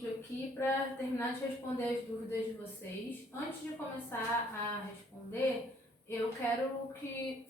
vídeo aqui para terminar de responder as dúvidas de vocês. Antes de começar a responder, eu quero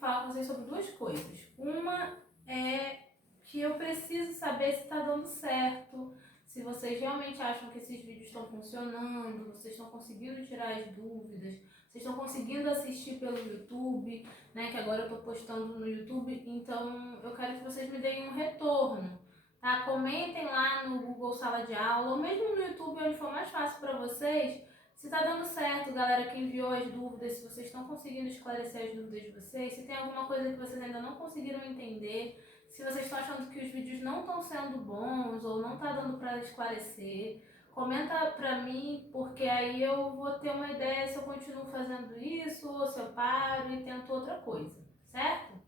falar com vocês sobre duas coisas. Uma é que eu preciso saber se está dando certo, se vocês realmente acham que esses vídeos estão funcionando, vocês estão conseguindo tirar as dúvidas, vocês estão conseguindo assistir pelo YouTube, né? Que agora eu estou postando no YouTube, então eu quero que vocês me deem um retorno. Tá? Comentem lá no Google Sala de Aula, ou mesmo no YouTube, onde for mais fácil para vocês, se tá dando certo, galera que enviou as dúvidas, se vocês estão conseguindo esclarecer as dúvidas de vocês, se tem alguma coisa que vocês ainda não conseguiram entender, se vocês estão achando que os vídeos não estão sendo bons ou não tá dando para esclarecer, comenta pra mim, porque aí eu vou ter uma ideia se eu continuo fazendo isso ou se eu paro e tento outra coisa, certo?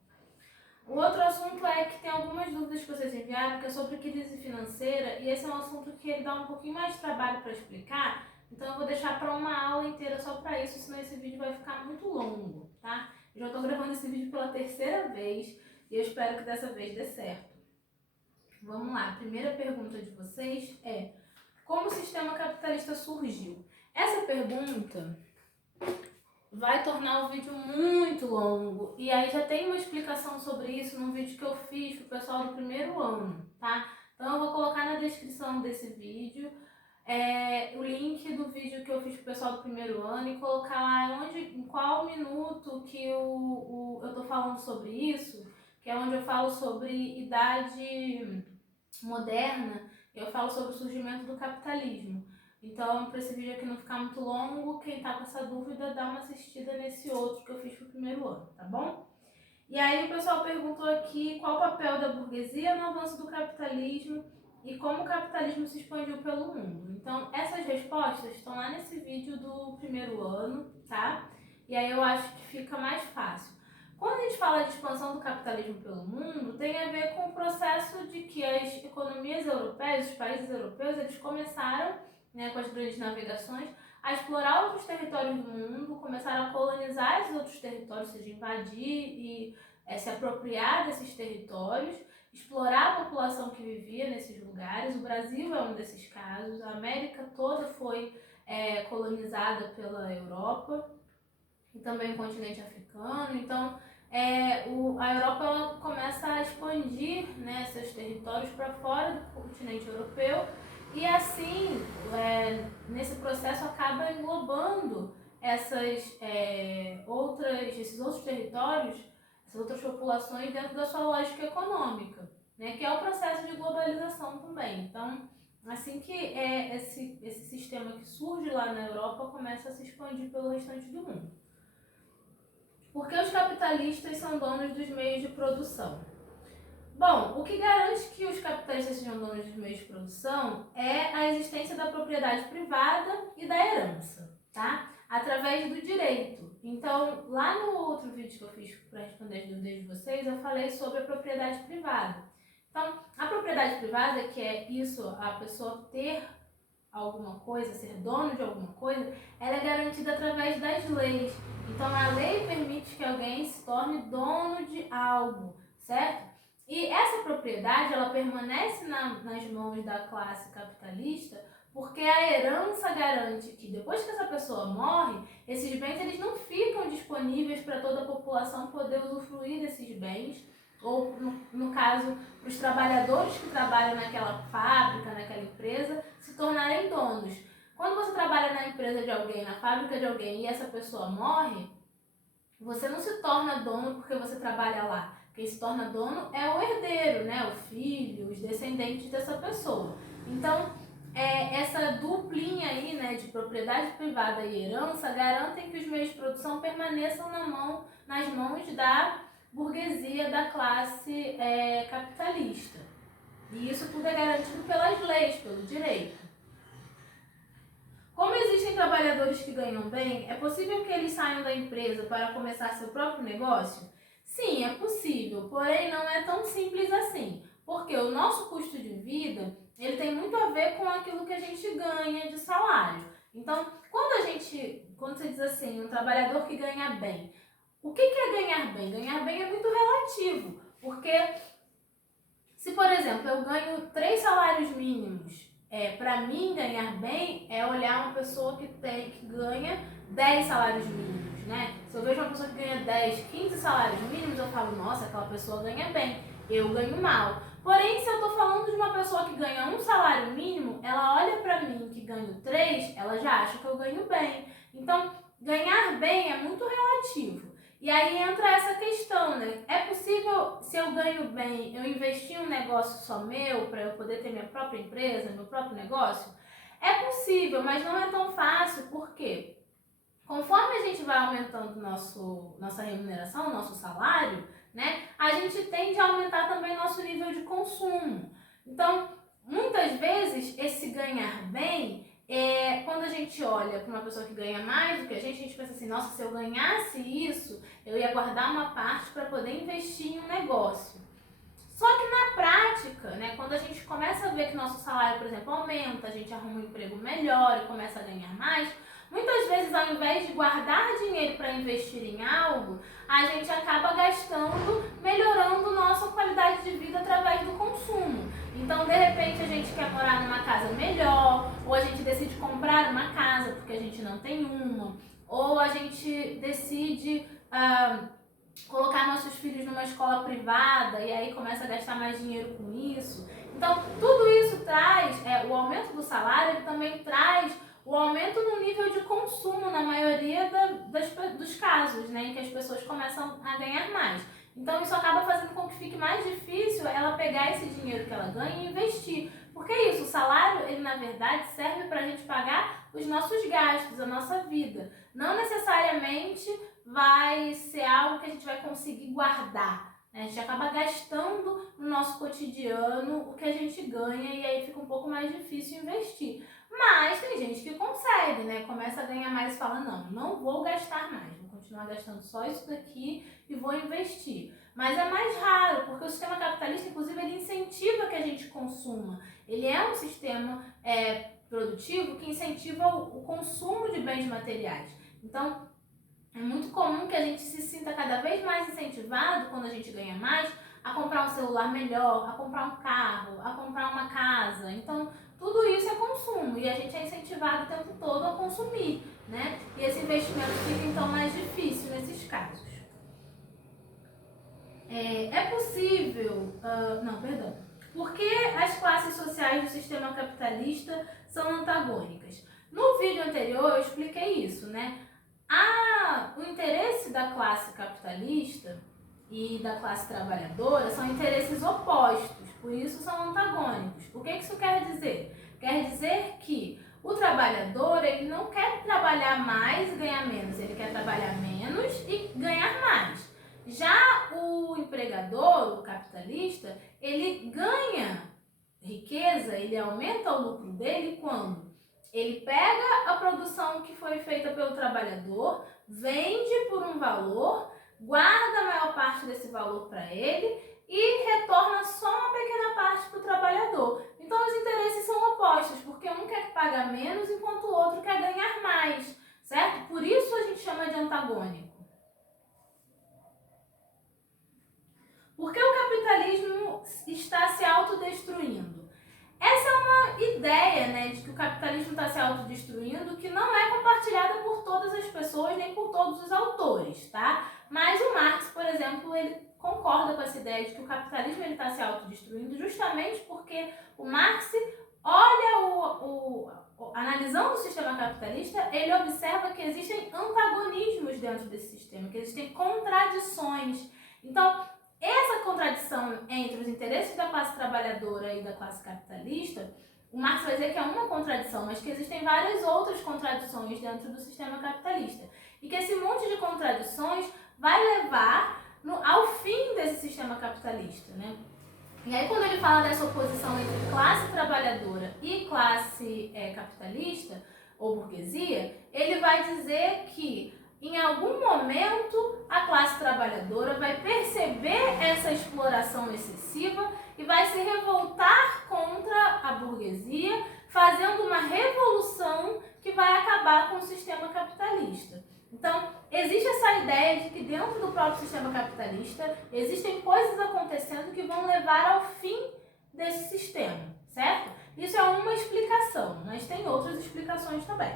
O outro assunto é que tem algumas dúvidas que vocês enviaram, que é sobre crise financeira, e esse é um assunto que ele dá um pouquinho mais de trabalho para explicar, então eu vou deixar para uma aula inteira só para isso, senão esse vídeo vai ficar muito longo, tá? Eu já estou gravando esse vídeo pela terceira vez e eu espero que dessa vez dê certo. Vamos lá, a primeira pergunta de vocês é: como o sistema capitalista surgiu? Essa pergunta vai tornar o vídeo muito longo, e aí já tem uma explicação sobre isso num vídeo que eu fiz pro pessoal do primeiro ano, tá? Então eu vou colocar na descrição desse vídeo o link do vídeo que eu fiz pro pessoal do primeiro ano e colocar lá em qual minuto que eu tô falando sobre isso, que é onde eu falo sobre idade moderna, eu falo sobre o surgimento do capitalismo. Então, para esse vídeo aqui não ficar muito longo, quem tá com essa dúvida, dá uma assistida nesse outro que eu fiz pro primeiro ano, tá bom? E aí o pessoal perguntou aqui qual o papel da burguesia no avanço do capitalismo e como o capitalismo se expandiu pelo mundo. Então, essas respostas estão lá nesse vídeo do primeiro ano, tá? E aí eu acho que fica mais fácil. Quando a gente fala de expansão do capitalismo pelo mundo, tem a ver com o processo de que as economias europeias, os países europeus, eles começaram, né, com as grandes navegações, a explorar outros territórios do mundo, começaram a colonizar esses outros territórios, ou seja, invadir e se apropriar desses territórios, explorar a população que vivia nesses lugares. O Brasil é um desses casos, a América toda foi colonizada pela Europa e também o continente africano. Então, a Europa ela começa a expandir, né, seus territórios para fora do continente europeu e assim, nesse processo acaba englobando esses outros territórios, essas outras populações dentro da sua lógica econômica, né, que é o processo de globalização também. Então, assim que esse sistema que surge lá na Europa começa a se expandir pelo restante do mundo. Por que os capitalistas são donos dos meios de produção? Bom, o que garante que os capitalistas sejam donos dos meios de produção é a existência da propriedade privada e da herança, tá? Através do direito. Então, lá no outro vídeo que eu fiz para responder as dúvidas de vocês, eu falei sobre a propriedade privada. Então, a propriedade privada, que é isso, a pessoa ter alguma coisa, ser dono de alguma coisa, ela é garantida através das leis. Então, a lei permite que alguém se torne dono de algo, certo? E essa propriedade, ela permanece nas mãos da classe capitalista porque a herança garante que depois que essa pessoa morre, esses bens eles não ficam disponíveis para toda a população poder usufruir desses bens, ou no caso, para os trabalhadores que trabalham naquela fábrica, naquela empresa, se tornarem donos. Quando você trabalha na empresa de alguém, na fábrica de alguém, e essa pessoa morre, você não se torna dono porque você trabalha lá. Quem se torna dono é o herdeiro, né? O filho, os descendentes dessa pessoa. Então, essa duplinha aí, né, de propriedade privada e herança garantem que os meios de produção permaneçam nas mãos da burguesia, da classe capitalista. E isso tudo é garantido pelas leis, pelo direito. Como existem trabalhadores que ganham bem, é possível que eles saiam da empresa para começar seu próprio negócio? Sim, é possível, porém não é tão simples assim, porque o nosso custo de vida ele tem muito a ver com aquilo que a gente ganha de salário. Então, quando você diz assim, um trabalhador que ganha bem, o que é ganhar bem? Ganhar bem é muito relativo, porque se, por exemplo, eu ganho 3 salários mínimos Para mim, ganhar bem é olhar uma pessoa que ganha 10 salários mínimos, né? Se eu vejo uma pessoa que ganha 10, 15 salários mínimos, eu falo, nossa, aquela pessoa ganha bem, eu ganho mal. Porém, se eu tô falando de uma pessoa que ganha um salário mínimo, ela olha pra mim que ganho 3, ela já acha que eu ganho bem. Então, ganhar bem é muito relativo. E aí entra essa questão, né? É possível, se eu ganho bem, eu investir em um negócio só meu, para eu poder ter minha própria empresa, meu próprio negócio? É possível, mas não é tão fácil, porque conforme a gente vai aumentando nossa remuneração, nosso salário, né? A gente tende a aumentar também nosso nível de consumo. Então, muitas vezes, esse ganhar bem quando a gente olha para uma pessoa que ganha mais do que a gente pensa assim, nossa, se eu ganhasse isso, eu ia guardar uma parte para poder investir em um negócio. Só que na prática, né, quando a gente começa a ver que nosso salário, por exemplo, aumenta, a gente arruma um emprego melhor e começa a ganhar mais, muitas vezes, ao invés de guardar dinheiro para investir em algo, a gente acaba gastando, melhorando nossa qualidade de vida através do consumo. Então, de repente, a gente quer morar numa casa melhor, ou a gente decide comprar uma casa porque a gente não tem uma, ou a gente decide colocar nossos filhos numa escola privada e aí começa a gastar mais dinheiro com isso. Então, tudo isso traz, o aumento do salário, ele também traz o aumento no nível de consumo na maioria dos casos, né, em que as pessoas começam a ganhar mais. Então, isso acaba fazendo com que fique mais difícil ela pegar esse dinheiro que ela ganha e investir. Porque é isso, o salário, ele na verdade serve para a gente pagar os nossos gastos, a nossa vida. Não necessariamente vai ser algo que a gente vai conseguir guardar. Né? A gente acaba gastando no nosso cotidiano o que a gente ganha e aí fica um pouco mais difícil investir. Mas tem gente que consegue, né? Começa a ganhar mais e fala, não vou gastar mais, vou continuar gastando só isso daqui e vou investir. Mas é mais raro, porque o sistema capitalista, inclusive, ele incentiva que a gente consuma. Ele é um sistema produtivo que incentiva o consumo de bens materiais. Então, é muito comum que a gente se sinta cada vez mais incentivado, quando a gente ganha mais, a comprar um celular melhor, a comprar um carro, a comprar uma casa. Então, tudo isso é consumo e a gente é incentivado o tempo todo a consumir, né? E esse investimento fica, então, mais difícil nesses casos. É possível... Por que as classes sociais do sistema capitalista são antagônicas? No vídeo anterior eu expliquei isso, né? O interesse da classe capitalista e da classe trabalhadora são interesses opostos, por isso são antagônicos. O que isso quer dizer? Quer dizer que o trabalhador, ele não quer trabalhar mais e ganhar menos, ele quer trabalhar menos e ganhar mais. Já o empregador, o capitalista, ele ganha riqueza, ele aumenta o lucro dele quando ele pega a produção que foi feita pelo trabalhador, vende por um valor, guarda a maior parte desse valor para ele e retorna só uma pequena parte para o trabalhador. Então os interesses são opostos, porque um quer pagar menos enquanto o outro quer ganhar mais, certo? Por isso a gente chama de antagônico. Por que o capitalismo está se autodestruindo? Essa é uma ideia, né, de que o capitalismo está se autodestruindo, que não é compartilhada por todas as pessoas, nem por todos os autores, tá? Mas o Marx, por exemplo, ele concorda com essa ideia de que o capitalismo está se autodestruindo justamente porque o Marx olha analisando o sistema capitalista, ele observa que existem antagonismos dentro desse sistema, que existem contradições. Então, essa contradição entre os interesses da classe trabalhadora e da classe capitalista, o Marx vai dizer que é uma contradição, mas que existem várias outras contradições dentro do sistema capitalista. E que esse monte de contradições vai levar ao fim desse sistema capitalista, né? E aí, quando ele fala dessa oposição entre classe trabalhadora e classe capitalista, ou burguesia, ele vai dizer que em algum momento a classe trabalhadora vai perceber essa exploração excessiva e vai se revoltar contra a burguesia, fazendo uma revolução que vai acabar com o sistema capitalista. Então, existe essa ideia de que dentro do próprio sistema capitalista existem coisas acontecendo que vão levar ao fim desse sistema, certo? Isso é uma explicação, mas tem outras explicações também.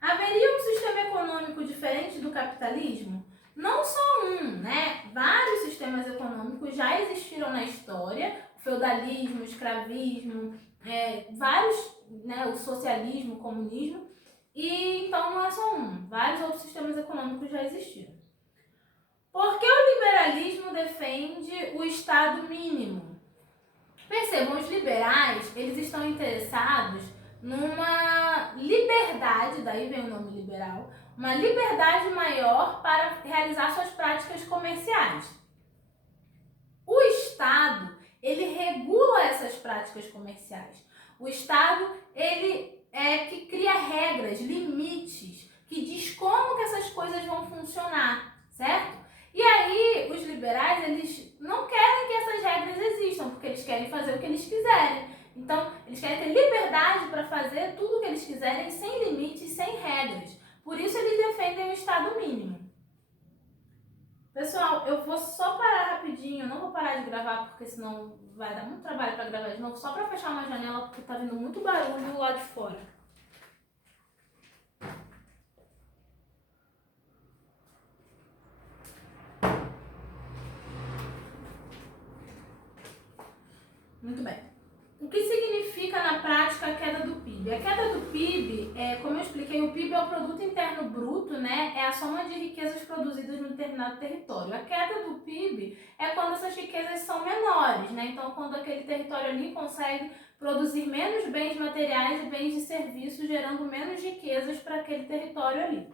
Haveria um sistema econômico diferente do capitalismo? Não só um, né? Vários sistemas econômicos já existiram na história, o feudalismo, o escravismo, vários, né? O socialismo, o comunismo, e então não é só um, vários outros sistemas econômicos já existiram. Por que o liberalismo defende o Estado mínimo? Percebam, os liberais, eles estão interessados numa liberdade, daí vem o nome liberal, uma liberdade maior para realizar suas práticas comerciais. O Estado, ele regula essas práticas comerciais. O Estado, ele é que cria regras, limites, que diz como que essas coisas vão funcionar, certo? E aí, os liberais, eles não querem que essas regras existam, porque eles querem fazer o que eles quiserem. Então, eles querem ter liberdade para fazer tudo o que eles quiserem, sem limites, sem regras. Por isso, eles defendem o Estado mínimo. Pessoal, eu vou só parar rapidinho, não vou parar de gravar, porque senão vai dar muito trabalho para gravar de novo, só para fechar uma janela, porque tá vindo muito barulho lá de fora. Muito bem. O que significa na prática a queda do PIB? A queda do PIB, como eu expliquei, o PIB é o Produto Interno Bruto, né? É a soma de riquezas produzidas num determinado território. A queda do PIB é quando essas riquezas são menores, né? Então, quando aquele território ali consegue produzir menos bens materiais e bens de serviço, gerando menos riquezas para aquele território ali.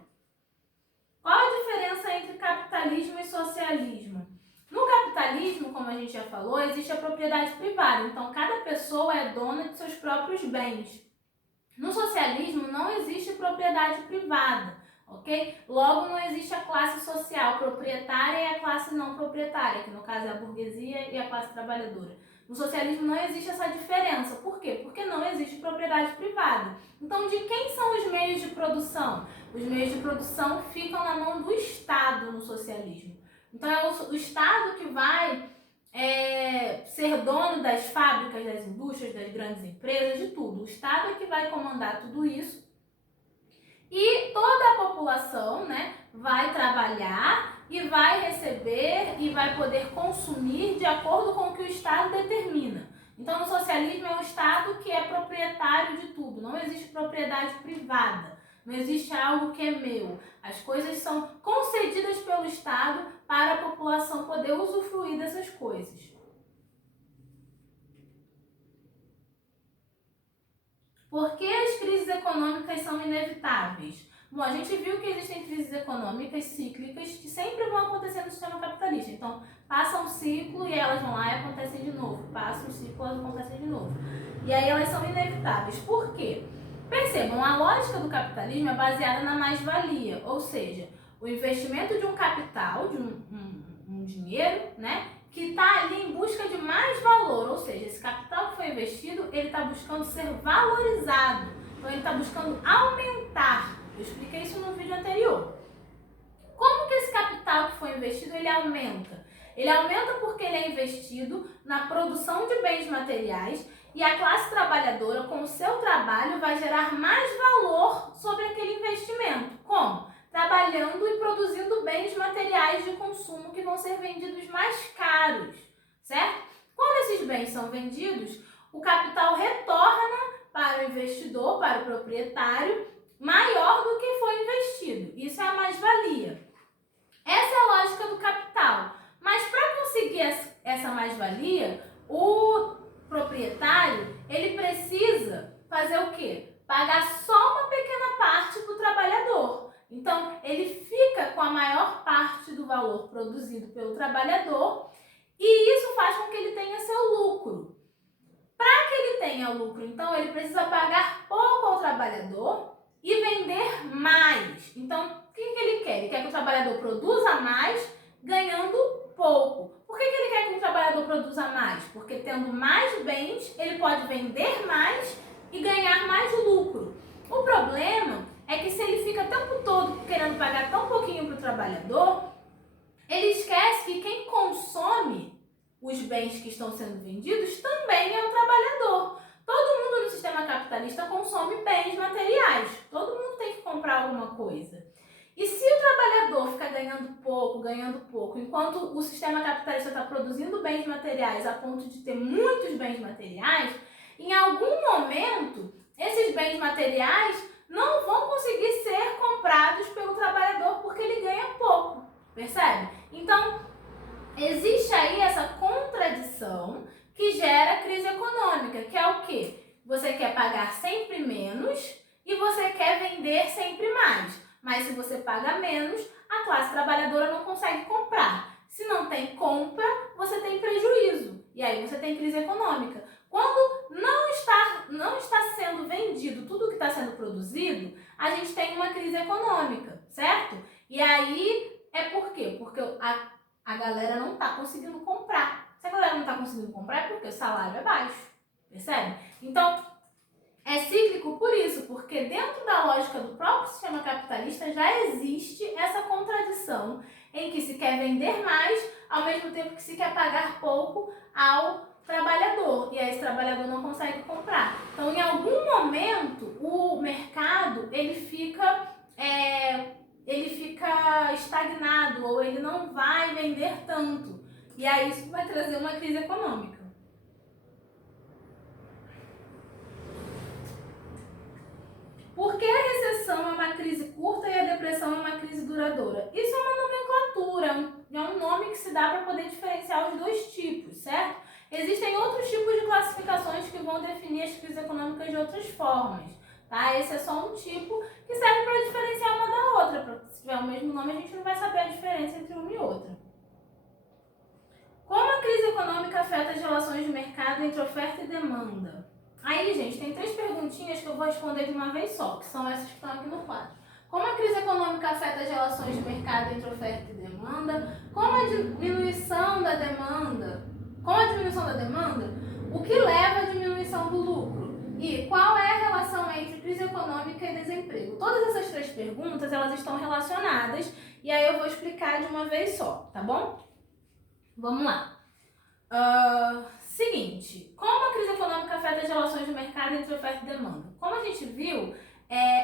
Qual a diferença entre capitalismo e socialismo? No capitalismo, como a gente já falou, existe a propriedade privada, então cada pessoa é dona de seus próprios bens. No socialismo não existe propriedade privada, ok? Logo não existe a classe social proprietária e a classe não proprietária, que no caso é a burguesia e a classe trabalhadora. No socialismo não existe essa diferença. Por quê? Porque não existe propriedade privada. Então, de quem são os meios de produção? Os meios de produção ficam na mão do Estado no socialismo. Então, é o Estado que vai ser dono das fábricas, das indústrias, das grandes empresas, de tudo. O Estado é que vai comandar tudo isso. E toda a população, né, vai trabalhar e vai receber e vai poder consumir de acordo com o que o Estado determina. Então, no socialismo é o Estado que é proprietário de tudo. Não existe propriedade privada. Não existe algo que é meu. As coisas são concedidas pelo Estado para a população poder usufruir dessas coisas. Por que as crises econômicas são inevitáveis? Bom, a gente viu que existem crises econômicas cíclicas que sempre vão acontecer no sistema capitalista. Então, passa um ciclo e elas vão lá e acontecem de novo. Passa um ciclo e elas acontecem de novo. E aí elas são inevitáveis. Por quê? Percebam, a lógica do capitalismo é baseada na mais-valia, ou seja, o investimento de um capital, de um dinheiro, né, que está ali em busca de mais valor, ou seja, esse capital que foi investido, ele está buscando ser valorizado, então ele está buscando aumentar. Eu expliquei isso no vídeo anterior. Como que esse capital que foi investido, ele aumenta? Ele aumenta porque ele é investido na produção de bens materiais e a classe trabalhadora, com o seu trabalho, vai gerar mais valor sobre aquele investimento. Como? Trabalhando e produzindo bens materiais de consumo que vão ser vendidos mais caros, certo? Quando esses bens são vendidos, o capital retorna para o investidor, para o proprietário, maior do que foi investido. Isso é a mais-valia. Essa é a lógica do capital. Mas para conseguir essa mais-valia, o proprietário, ele precisa fazer o quê? Pagar só uma pequena parte para o trabalhador. Então, ele fica com a maior parte do valor produzido pelo trabalhador e isso faz com que ele tenha seu lucro. Para que ele tenha lucro, então, ele precisa pagar pouco ao trabalhador e vender mais. Então, o que ele quer? Ele quer que o trabalhador produza mais, ganhando pouco. Por que ele quer que o trabalhador produza mais? Porque tendo mais bens, ele pode vender mais e ganhar mais lucro. O problema é que se ele fica o tempo todo querendo pagar tão pouquinho para o trabalhador, ele esquece que quem consome os bens que estão sendo vendidos também é o trabalhador. Todo mundo no sistema capitalista consome bens materiais. Todo mundo tem que comprar alguma coisa. E se o trabalhador ficar ganhando pouco, enquanto o sistema capitalista está produzindo bens materiais a ponto de ter muitos bens materiais, em algum momento, esses bens materiais não vão conseguir ser comprados pelo trabalhador porque ele ganha pouco, percebe? Então, existe aí essa contradição que gera crise econômica, que é o quê? Você quer pagar sempre menos e você quer vender sempre mais. Mas se você paga menos, a classe trabalhadora não consegue comprar. Se não tem compra, você tem prejuízo. E aí você tem crise econômica. Quando não está sendo vendido tudo que está sendo produzido, a gente tem uma crise econômica, certo? E aí é por quê? Porque a galera não está conseguindo comprar. Se a galera não está conseguindo comprar é porque o salário é baixo, percebe? Então, é cíclico por isso, porque dentro da lógica do próprio sistema capitalista já existe essa contradição em que se quer vender mais, ao mesmo tempo que se quer pagar pouco ao trabalhador, e aí esse trabalhador não consegue comprar. Então, em algum momento, o mercado ele fica estagnado, ou ele não vai vender tanto, e aí isso vai trazer uma crise econômica. Por que a recessão é uma crise curta e a depressão é uma crise duradoura? Isso é uma nomenclatura, é um nome que se dá para poder diferenciar os dois tipos, certo? Existem outros tipos de classificações que vão definir as crises econômicas de outras formas, tá? Esse é só um tipo que serve para diferenciar uma da outra. Se tiver o mesmo nome, a gente não vai saber a diferença entre uma e outra. Como a crise econômica afeta as relações de mercado entre oferta e demanda? Aí, gente, tem 3 perguntinhas que eu vou responder de uma vez só, que são essas que estão aqui no quadro. Como a crise econômica afeta as relações de mercado entre oferta e demanda? Como a diminuição da demanda? O que leva à diminuição do lucro? E qual é a relação entre crise econômica e desemprego? Todas essas 3 perguntas, elas estão relacionadas e aí eu vou explicar de uma vez só, tá bom? Vamos lá. Seguinte, como a crise econômica afeta as relações de mercado entre oferta e demanda? Como a gente viu,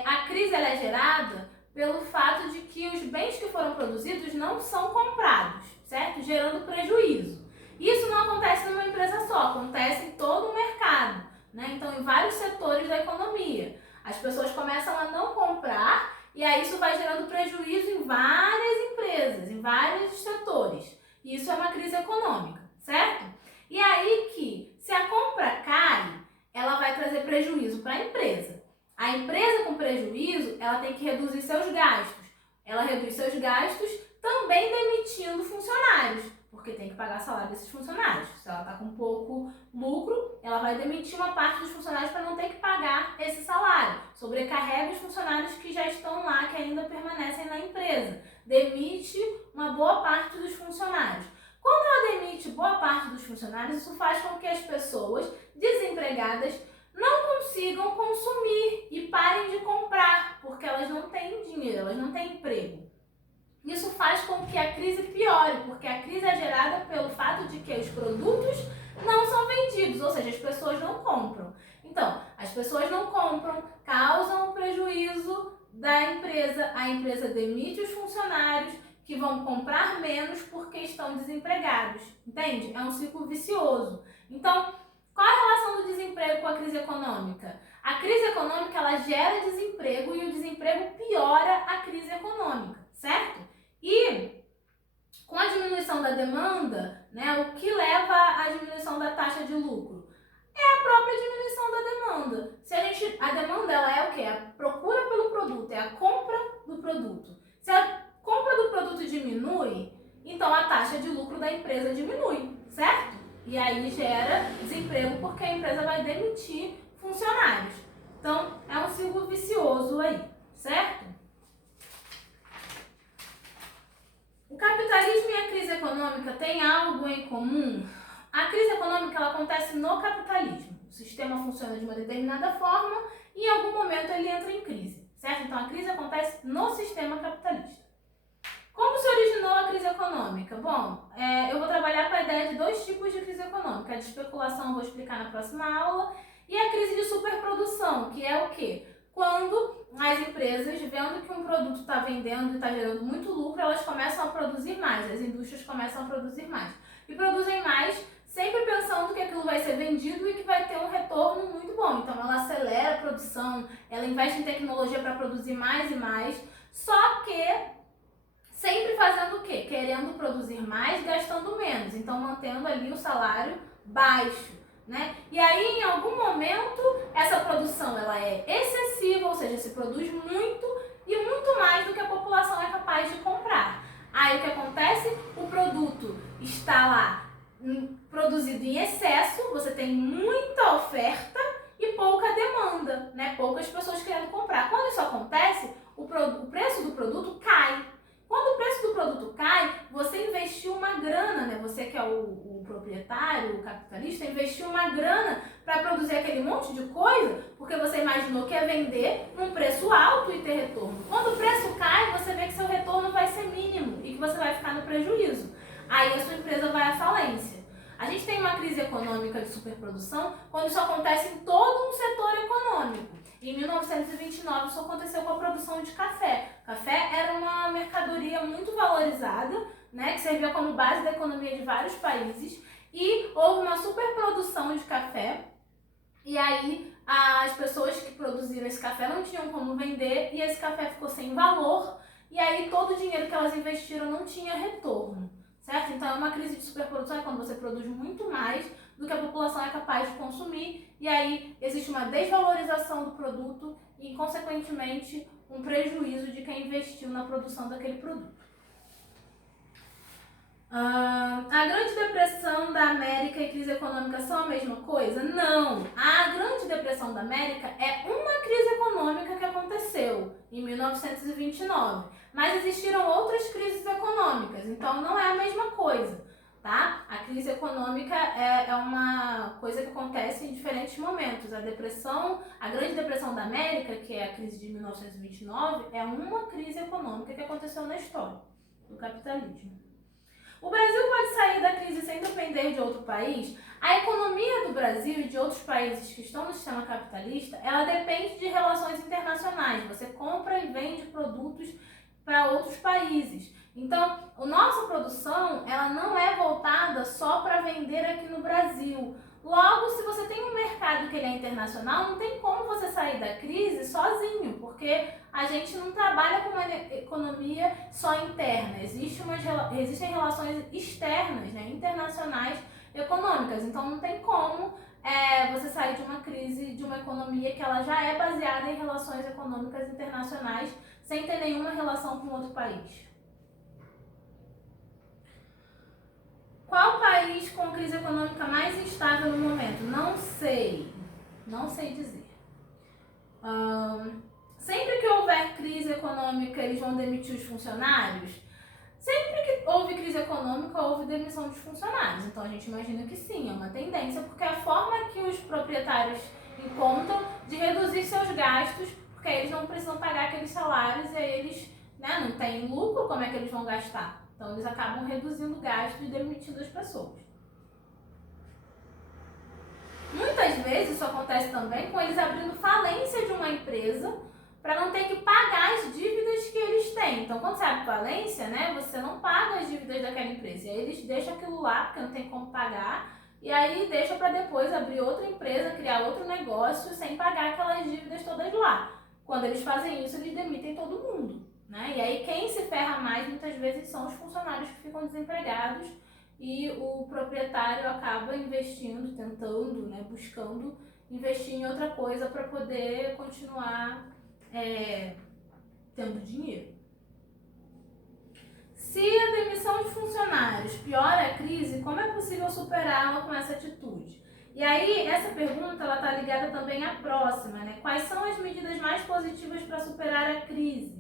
a crise ela é gerada pelo fato de que os bens que foram produzidos não são comprados, certo? Gerando prejuízo. Isso não acontece numa empresa só, acontece em todo o mercado, né? Então, em vários setores da economia. As pessoas começam a não comprar e aí isso vai gerando prejuízo em várias empresas, em vários setores. Isso é uma crise econômica, certo? E aí que, se a compra cai, ela vai trazer prejuízo para a empresa. A empresa com prejuízo, ela tem que reduzir seus gastos. Ela reduz seus gastos também demitindo funcionários, porque tem que pagar salário desses funcionários. Se ela está com pouco lucro, ela vai demitir uma parte dos funcionários para não ter que pagar esse salário. Sobrecarrega os funcionários que já estão lá, que ainda permanecem na empresa. Demite uma boa parte dos funcionários. Quando ela demite boa parte dos funcionários, isso faz com que as pessoas desempregadas não consigam consumir e parem de comprar, porque elas não têm dinheiro, elas não têm emprego. Isso faz com que a crise piore, porque a crise é gerada pelo fato de que os produtos não são vendidos, ou seja, as pessoas não compram. Então, as pessoas não compram, causam prejuízo da empresa, a empresa demite os funcionários, que vão comprar menos porque estão desempregados, entende? É um ciclo vicioso. Então, qual a relação do desemprego com a crise econômica? A crise econômica, ela gera desemprego e o desemprego piora a crise econômica, certo? E com a diminuição da demanda, né, o que leva à diminuição da taxa de lucro? É a própria diminuição da demanda. A demanda, ela é o quê? A procura pelo produto, é a compra do produto. Se a compra do produto diminui, então a taxa de lucro da empresa diminui, certo? E aí gera desemprego porque a empresa vai demitir funcionários. Então, é um ciclo vicioso aí, certo? O capitalismo e a crise econômica têm algo em comum? A crise econômica ela acontece no capitalismo. O sistema funciona de uma determinada forma e em algum momento ele entra em crise, certo? Então, a crise acontece no sistema capitalista. Como se originou a crise econômica? Bom, eu vou trabalhar com a ideia de 2 tipos de que é de especulação eu vou explicar na próxima aula. E a crise de superprodução, que é o quê? Quando as empresas, vendo que um produto está vendendo e está gerando muito lucro, elas começam a produzir mais, as indústrias começam a produzir mais. E produzem mais, sempre pensando que aquilo vai ser vendido e que vai ter um retorno muito bom. Então ela acelera a produção, ela investe em tecnologia para produzir mais e mais, só que sempre fazendo o quê? Querendo produzir mais, gastando menos, então mantendo ali o salário baixo, né? E aí, em algum momento, essa produção ela é excessiva, ou seja, se produz muito e muito mais do que a população é capaz de comprar. Aí o que acontece? O produto está lá produzido em excesso, você tem muita oferta e pouca demanda, né? Poucas pessoas querendo comprar. Quando isso acontece, o preço do produto cai. Quando o preço do produto cai, você investiu uma grana, né? Você que é o proprietário, o capitalista, investiu uma grana para produzir aquele monte de coisa, porque você imaginou que ia vender num preço alto e ter retorno. Quando o preço cai, você vê que seu retorno vai ser mínimo e que você vai ficar no prejuízo. Aí a sua empresa vai à falência. A gente tem uma crise econômica de superprodução quando isso acontece em todo um setor econômico. Em 1929 isso aconteceu com a produção de café. Café era uma mercadoria muito valorizada, né, que servia como base da economia de vários países, e houve uma superprodução de café, e aí as pessoas que produziram esse café não tinham como vender, e esse café ficou sem valor, e aí todo o dinheiro que elas investiram não tinha retorno, certo? Então é uma crise de superprodução, é quando você produz muito mais do que a população é capaz de consumir, e aí existe uma desvalorização do produto e, consequentemente, um prejuízo de quem investiu na produção daquele produto. A Grande Depressão da América e crise econômica são a mesma coisa? Não! A Grande Depressão da América é uma crise econômica que aconteceu em 1929, mas existiram outras crises econômicas, então não é a mesma coisa, tá? A crise econômica é uma coisa que acontece em diferentes momentos. A Grande Depressão da América, que é a crise de 1929, é uma crise econômica que aconteceu na história do capitalismo. O Brasil pode sair da crise sem depender de outro país? A economia do Brasil e de outros países que estão no sistema capitalista, ela depende de relações internacionais. Você compra e vende produtos para outros países. Então, a nossa produção, ela não é voltada só para vender aqui no Brasil. Logo, se você tem um mercado que ele é internacional, não tem como você sair da crise sozinho, porque a gente não trabalha com uma economia só interna. Existem relações externas, né, internacionais econômicas. Então, não tem como você sair de uma crise, de uma economia que ela já é baseada em relações econômicas internacionais, sem ter nenhuma relação com outro país. Qual país com crise econômica mais instável no momento? Não sei dizer. Sempre que houver crise econômica, eles vão demitir os funcionários? Sempre que houve crise econômica, houve demissão dos funcionários. Então a gente imagina que sim, é uma tendência, porque é a forma que os proprietários encontram de reduzir seus gastos, porque eles não precisam pagar aqueles salários e aí eles, né, não têm lucro, como é que eles vão gastar? Então eles acabam reduzindo gastos e demitindo as pessoas. Muitas vezes isso acontece também com eles abrindo falência de uma empresa para não ter que pagar as dívidas que eles têm. Então, quando você abre falência, né, você não paga as dívidas daquela empresa. E aí eles deixam aquilo lá, porque não tem como pagar, e aí deixa para depois abrir outra empresa, criar outro negócio, sem pagar aquelas dívidas todas lá. Quando eles fazem isso, eles demitem todo mundo, né? E aí quem se ferra mais, muitas vezes, são os funcionários que ficam desempregados, e o proprietário acaba investindo, tentando, né, buscando investir em outra coisa para poder continuar tendo dinheiro. Se a demissão de funcionários piora a crise, como é possível superá-la com essa atitude? E aí, essa pergunta está ligada também à próxima, né? Quais são as medidas mais positivas para superar a crise?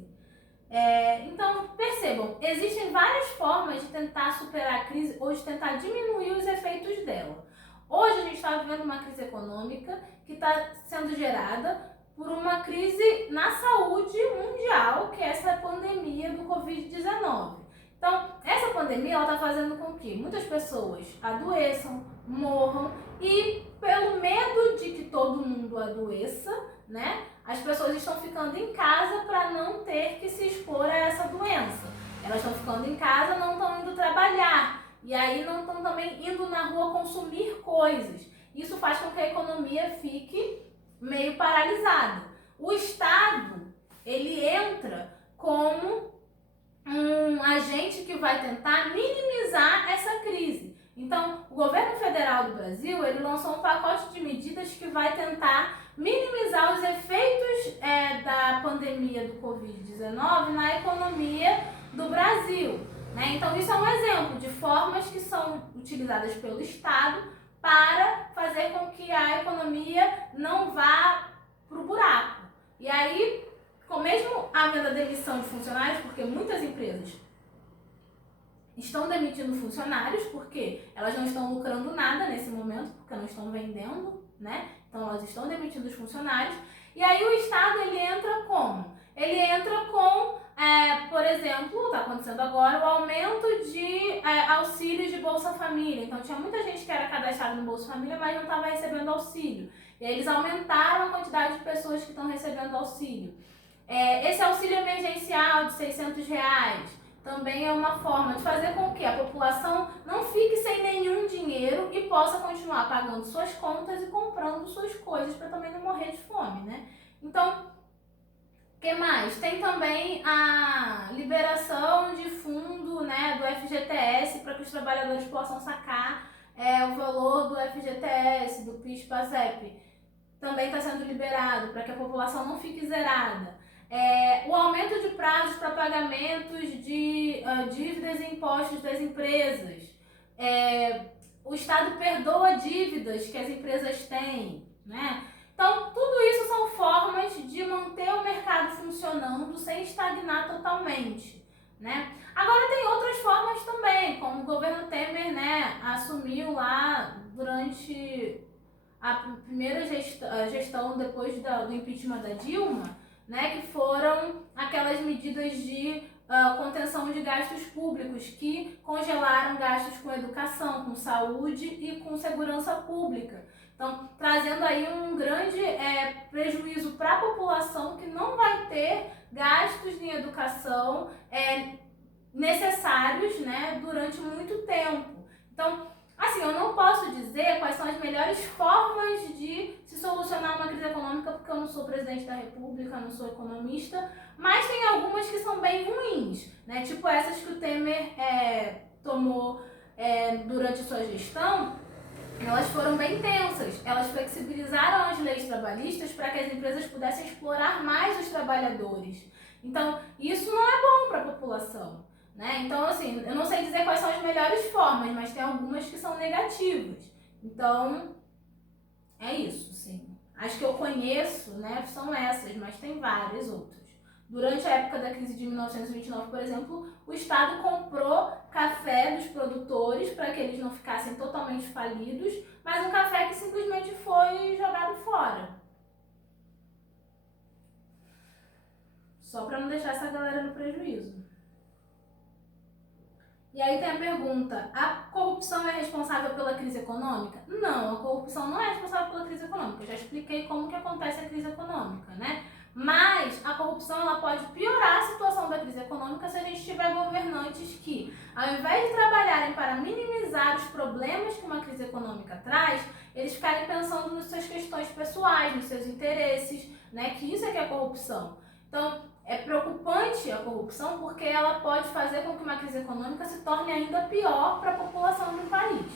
Então, percebam, existem várias formas de tentar superar a crise ou de tentar diminuir os efeitos dela. Hoje a gente está vivendo uma crise econômica que está sendo gerada por uma crise na saúde mundial, que é essa pandemia do Covid-19. Então, essa pandemia pandemia ela está fazendo com que muitas pessoas adoeçam, morram, e pelo medo de que todo mundo adoeça, né, as pessoas estão ficando em casa para não ter que se expor a essa doença. Elas estão ficando em casa, não estão indo trabalhar, e aí não estão também indo na rua consumir coisas. Isso faz com que a economia fique meio paralisada. O Estado, ele entra como um agente que vai tentar minimizar essa crise. Então, o governo federal do Brasil, ele lançou um pacote de medidas que vai tentar minimizar os efeitos da pandemia do Covid-19 na economia do Brasil, né? Então, isso é um exemplo de formas que são utilizadas pelo Estado para fazer com que a economia não vá para o buraco. E aí, mesmo havendo a demissão de funcionários, porque muitas empresas estão demitindo funcionários, porque elas não estão lucrando nada nesse momento, porque não estão vendendo, né? Então elas estão demitindo os funcionários. E aí o Estado, ele entra como? Ele entra com, por exemplo, está acontecendo agora o aumento de auxílios de Bolsa Família. Então tinha muita gente que era cadastrada no Bolsa Família, mas não estava recebendo auxílio. E aí eles aumentaram a quantidade de pessoas que estão recebendo auxílio. Esse auxílio emergencial de R$600 também é uma forma de fazer com que a população não fique sem nenhum dinheiro e possa continuar pagando suas contas e comprando suas coisas para também não morrer de fome, né? Então, o que mais? Tem também a liberação de fundo, né, do FGTS para que os trabalhadores possam sacar o valor do FGTS, do PIS/PASEP. Também está sendo liberado para que a população não fique zerada. O aumento de prazos para pagamentos de dívidas e impostos das empresas. O Estado perdoa dívidas que as empresas têm, né? Então, tudo isso são formas de manter o mercado funcionando sem estagnar totalmente, né? Agora tem outras formas também, como o governo Temer, né, assumiu lá durante a primeira gestão depois do impeachment da Dilma, né, que foram aquelas medidas de contenção de gastos públicos que congelaram gastos com educação, com saúde e com segurança pública. Então, trazendo aí um grande prejuízo para a população que não vai ter gastos em educação necessários, né, durante muito tempo. Então, assim, eu não posso dizer quais são as melhores formas de se solucionar uma crise econômica, porque eu não sou presidente da República, não sou economista, mas tem algumas que são bem ruins, né? Tipo essas que o Temer tomou durante sua gestão, elas foram bem tensas. Elas flexibilizaram as leis trabalhistas para que as empresas pudessem explorar mais os trabalhadores. Então, isso não é bom para a população, né? Então, assim, eu não sei dizer quais são as melhores formas, mas tem algumas que são negativas. Então, é isso, sim. As que eu conheço, né, são essas, mas tem várias outras. Durante a época da crise de 1929, por exemplo, o Estado comprou café dos produtores para que eles não ficassem totalmente falidos, mas um café que simplesmente foi jogado fora. Só para não deixar essa galera no prejuízo. E aí tem a pergunta, a corrupção é responsável pela crise econômica? Não, a corrupção não é responsável pela crise econômica. Eu já expliquei como que acontece a crise econômica, né? Mas a corrupção ela pode piorar a situação da crise econômica se a gente tiver governantes que, ao invés de trabalharem para minimizar os problemas que uma crise econômica traz, eles ficarem pensando nas suas questões pessoais, nos seus interesses, né? Que isso é que é corrupção. Então, é preocupante a corrupção porque ela pode fazer com que uma crise econômica se torne ainda pior para a população do país.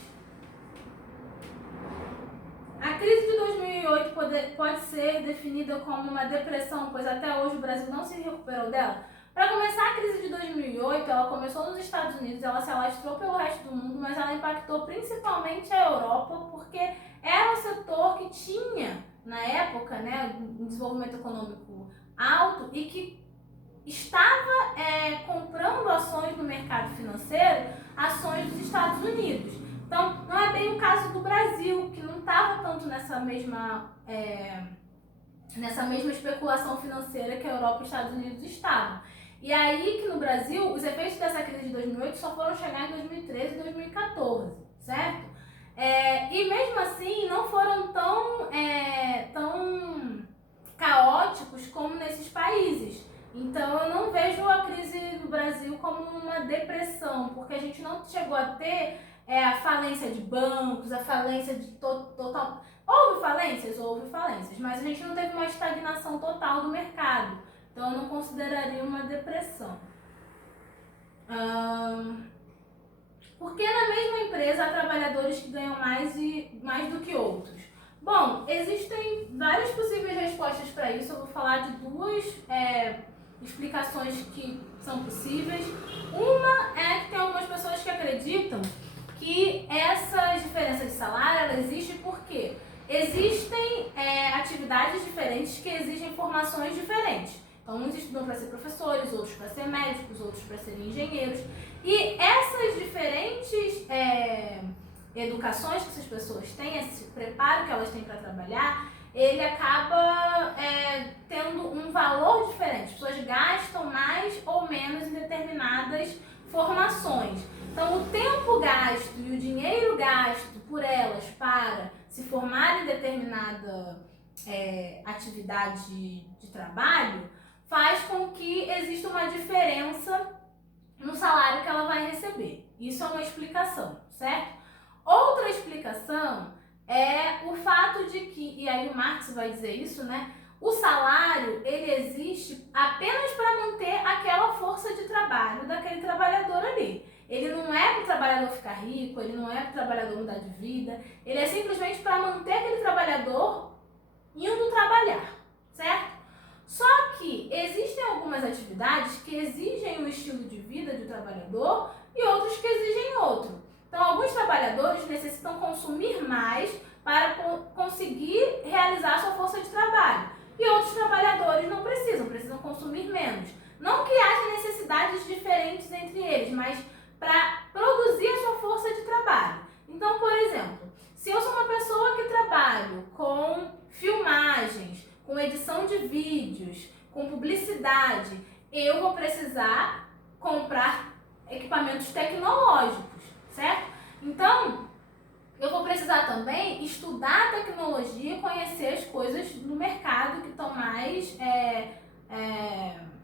A crise de 2008 pode ser definida como uma depressão, pois até hoje o Brasil não se recuperou dela. Para começar, a crise de 2008, ela começou nos Estados Unidos, ela se alastrou pelo resto do mundo, mas ela impactou principalmente a Europa, porque era um setor que tinha, na época, né, um desenvolvimento econômico alto e que estava comprando ações no mercado financeiro, ações dos Estados Unidos. Então, não é bem o caso do Brasil, que não estava tanto nessa mesma especulação financeira que a Europa e os Estados Unidos estavam. E aí que no Brasil, os efeitos dessa crise de 2008 só foram chegar em 2013 e 2014, certo? E mesmo assim não foram tão caóticos como nesses países. Então eu não vejo a crise do Brasil como uma depressão, porque a gente não chegou a ter a falência de bancos, a falência de total... Houve falências, mas a gente não teve uma estagnação total do mercado. Então eu não consideraria uma depressão. Porque na mesma empresa há trabalhadores que ganham mais do que outros? Bom, existem várias possíveis respostas para isso. Eu vou falar de duas explicações que são possíveis. Uma é que tem algumas pessoas que acreditam que essa diferença de salário ela existe porque existem atividades diferentes que exigem formações diferentes. Então, uns estudam para ser professores, outros para ser médicos, outros para serem engenheiros. E essas diferentes educações que essas pessoas têm, esse preparo que elas têm para trabalhar, ele acaba tendo um valor diferente. As pessoas gastam mais ou menos em determinadas formações. Então, o tempo gasto e o dinheiro gasto por elas para se formar em determinada atividade de trabalho faz com que exista uma diferença no salário que ela vai receber. Isso é uma explicação, certo? Outra explicação é o fato de que, e aí o Marx vai dizer isso, né? O salário, ele existe apenas para manter aquela força de trabalho daquele trabalhador ali. Ele não é para o trabalhador ficar rico, ele não é para o trabalhador mudar de vida, ele é simplesmente para manter aquele trabalhador indo trabalhar, certo? Só que existem algumas atividades que exigem um estilo de vida do trabalhador e outros que exigem outro. Então, alguns trabalhadores necessitam consumir mais para conseguir realizar sua força de trabalho. E outros trabalhadores não precisam consumir menos. Não que haja necessidades diferentes entre eles, mas para produzir a sua força de trabalho. Então, por exemplo, se eu sou uma pessoa que trabalho com filmagens, com edição de vídeos, com publicidade, eu vou precisar comprar equipamentos tecnológicos, certo? Então, eu vou precisar também estudar tecnologia, conhecer as coisas do mercado que estão mais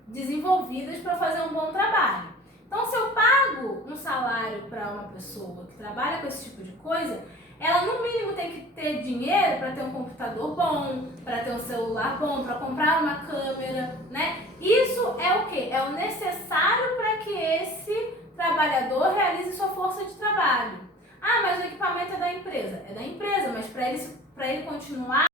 desenvolvidas para fazer um bom trabalho. Então, se eu pago um salário para uma pessoa que trabalha com esse tipo de coisa, ela no mínimo tem que ter dinheiro para ter um computador bom, para ter um celular bom, para comprar uma câmera, né? Isso é o quê? É o necessário para que esse trabalhador realize sua força de trabalho. Ah, mas o equipamento é da empresa. É da empresa, mas para ele continuar